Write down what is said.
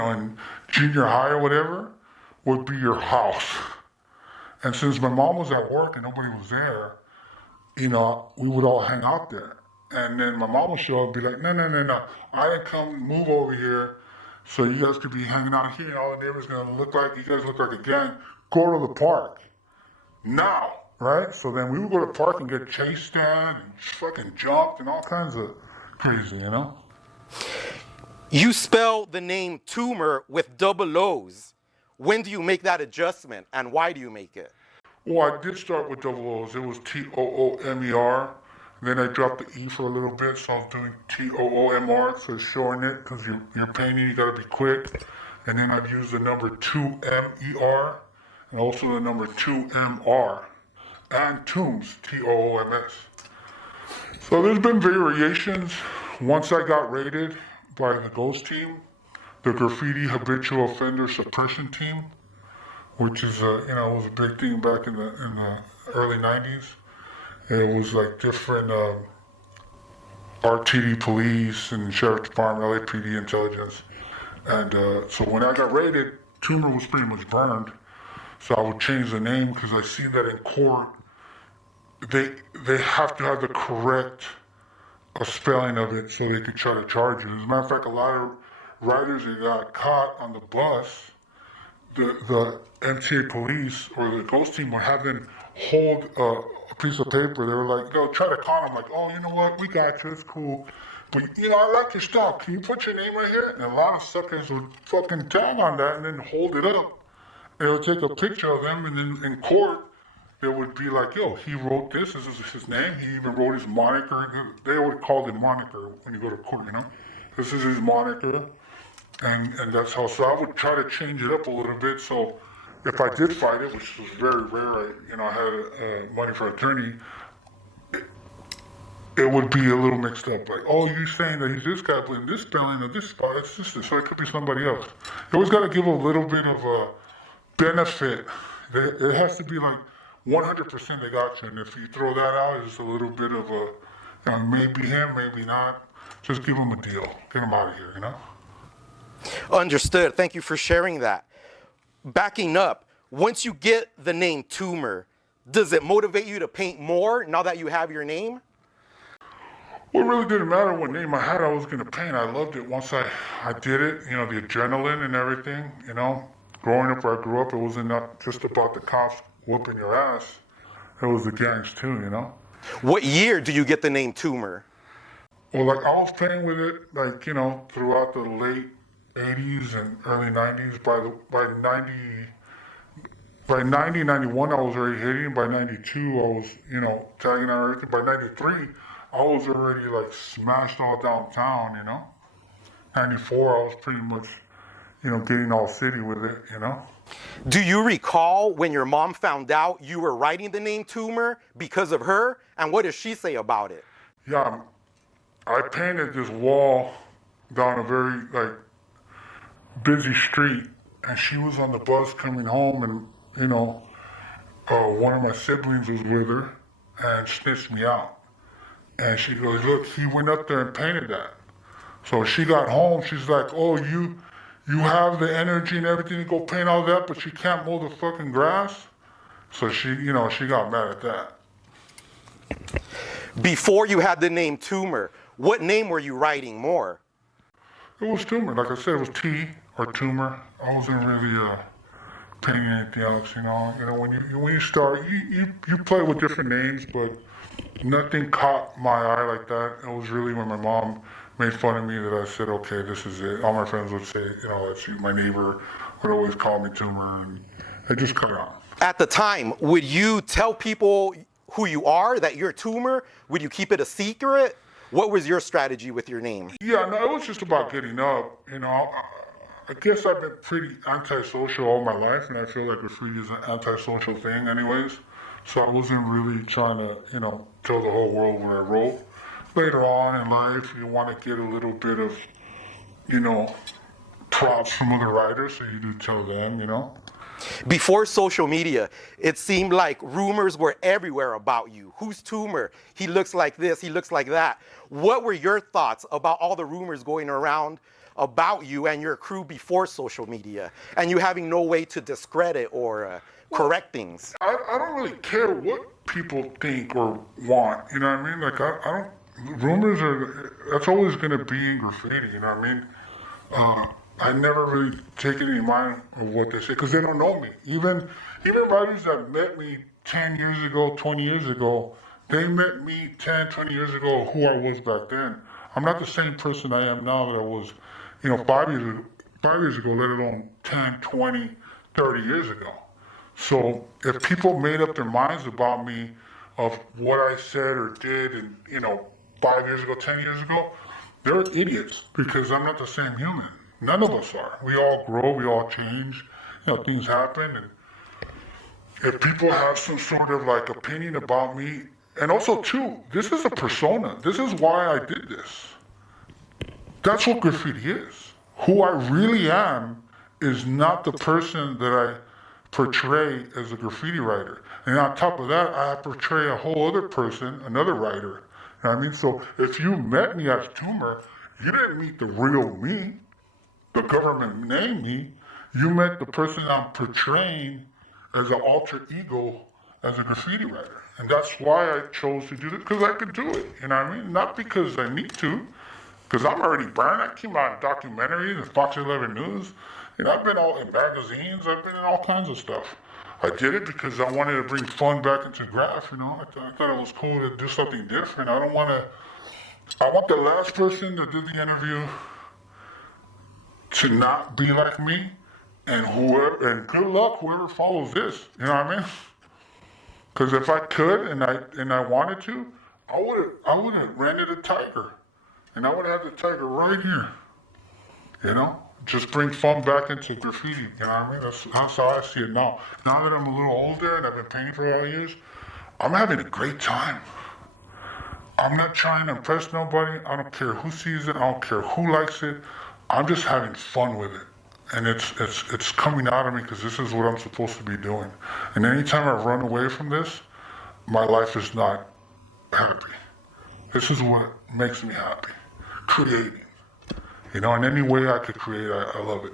in junior high or whatever, would be your house. And since my mom was at work and nobody was there, we would all hang out there. And then my mom would show up and be like, no, I didn't come move over here so you guys could be hanging out here and all the neighbors gonna look like, you guys look like a gang. Go to the park. Now, right? So then we would go to the park and get chased at and fucking jumped and all kinds of crazy, You spell the name Tumor with double O's. When do you make that adjustment and why do you make it? Well, I did start with double O's. It was Toomer. Then I dropped the E for a little bit, so I was doing Toomer, so it's shortening it because you're painting, you gotta be quick. And then I've used the number 2MER and also the number 2MR and Tooms, TOOMS. So there's been variations. Once I got rated by the Ghost team, the Graffiti Habitual Offender Suppression team, which is was a big thing back in the early 90s. It was like different RTD police and sheriff department, LAPD intelligence. And so when I got raided, Tumor was pretty much burned. So I would change the name because I see that in court, they have to have the correct spelling of it so they could try to charge you. As a matter of fact, a lot of riders that got caught on the bus, the MTA police or the Ghost team would have them hold a piece of paper. They were like, try to con them, like, oh, you know what, we got you, it's cool. But, I like your stuff. Can you put your name right here? And a lot of suckers would fucking tag on that and then hold it up. They would take a picture of them, and then in court, they would be like, yo, he wrote this is his name. He even wrote his moniker. They would call it moniker when you go to court, This is his moniker. And that's how, so I would try to change it up a little bit. So if I did fight it, which was very rare, I had money for attorney, it would be a little mixed up. Like, oh, you're saying that he's this guy, but in this spelling of this spot, it's this, so it could be somebody else. You always got to give a little bit of a benefit. It has to be like 100% they got you. And if you throw that out, it's just a little bit of a, maybe him, maybe not. Just give him a deal. Get him out of here, Understood. Thank you for sharing that. Backing up, once you get the name Tumor, does it motivate you to paint more now that you have your name? Well, it really didn't matter what name I had, I was going to paint. I loved it once I did it, the adrenaline and everything, Growing up where I grew up, it wasn't not just about the cops whooping your ass. It was the gangs too, What year do you get the name Tumor? Well, like I was playing with it, throughout the late 80s and early 90s. By 90, 91, I was already hitting. By 92, I was, tagging out everything. By 93, I was already like smashed all downtown, 94, I was pretty much, getting all city with it, Do you recall when your mom found out you were writing the name Tumor because of her? And what does she say about it? Yeah, I painted this wall down a very, busy street, and she was on the bus coming home, and, one of my siblings was with her and snitched me out. And she goes, look, he went up there and painted that. So she got home, she's like, oh, you have the energy and everything to go paint all that, but you can't mow the fucking grass? So she got mad at that. Before you had the name Tumor, what name were you writing more? It was Tumor. Like I said, it was T or Tumor. I wasn't really painting anything else, When you start, you play with different names, but nothing caught my eye like that. It was really when my mom made fun of me that I said, okay, this is it. All my friends would say, that's you. My neighbor would always call me Tumor, and I just cut it off. At the time, would you tell people who you are, that you're Tumor? Would you keep it a secret? What was your strategy with your name? Yeah, no, it was just about getting up. I guess I've been pretty antisocial all my life, and I feel like graffiti is an antisocial thing anyways. So I wasn't really trying to, tell the whole world where I roll. Later on in life, you want to get a little bit of, props from other writers, so you do tell them, Before social media, it seemed like rumors were everywhere about you. Who's Tumor? He looks like this, he looks like that. What were your thoughts about all the rumors going around about you and your crew before social media, and you having no way to discredit or correct things. I don't really care what people think or want, you know what I mean? Like, I don't, rumors are, that's always going to be in graffiti, you know what I mean? I never really take any mind of what they say, because they don't know me. Even writers that met me 10 years ago, 20 years ago, they met me 10, 20 years ago who I was back then. I'm not the same person I am now that I was, 5 years ago, let alone 10, 20, 30 years ago. So if people made up their minds about me of what I said or did and, 5 years ago, 10 years ago, they're idiots, because I'm not the same human. None of us are. We all grow, we all change, things happen. And if people have some sort of like opinion about me, and also too, this is a persona. This is why I did this. That's what graffiti is. Who I really am is not the person that I portray as a graffiti writer. And on top of that, I portray a whole other person, another writer. You know what I mean? So if you met me as Tumor, you didn't meet the real me. The government named me. You met the person I'm portraying as an alter ego as a graffiti writer. And that's why I chose to do this, because I could do it. You know what I mean? Not because I need to, because I'm already burned. I came out in documentaries and Fox 11 News. I've been all in magazines. I've been in all kinds of stuff. I did it because I wanted to bring fun back into Graff. I thought it was cool to do something different. I want the last person that did the interview to not be like me, and good luck whoever follows this. You know what I mean? Because if I could and I wanted to, I would have rented a tiger, and I would have the tiger right here. Just bring fun back into graffiti. You know what I mean? That's how I see it now. Now that I'm a little older and I've been painting for a lot of years, I'm having a great time. I'm not trying to impress nobody. I don't care who sees it. I don't care who likes it. I'm just having fun with it. And it's coming out of me because this is what I'm supposed to be doing. And anytime I run away from this, my life is not happy. This is what makes me happy. Creating. In any way I could create, I love it.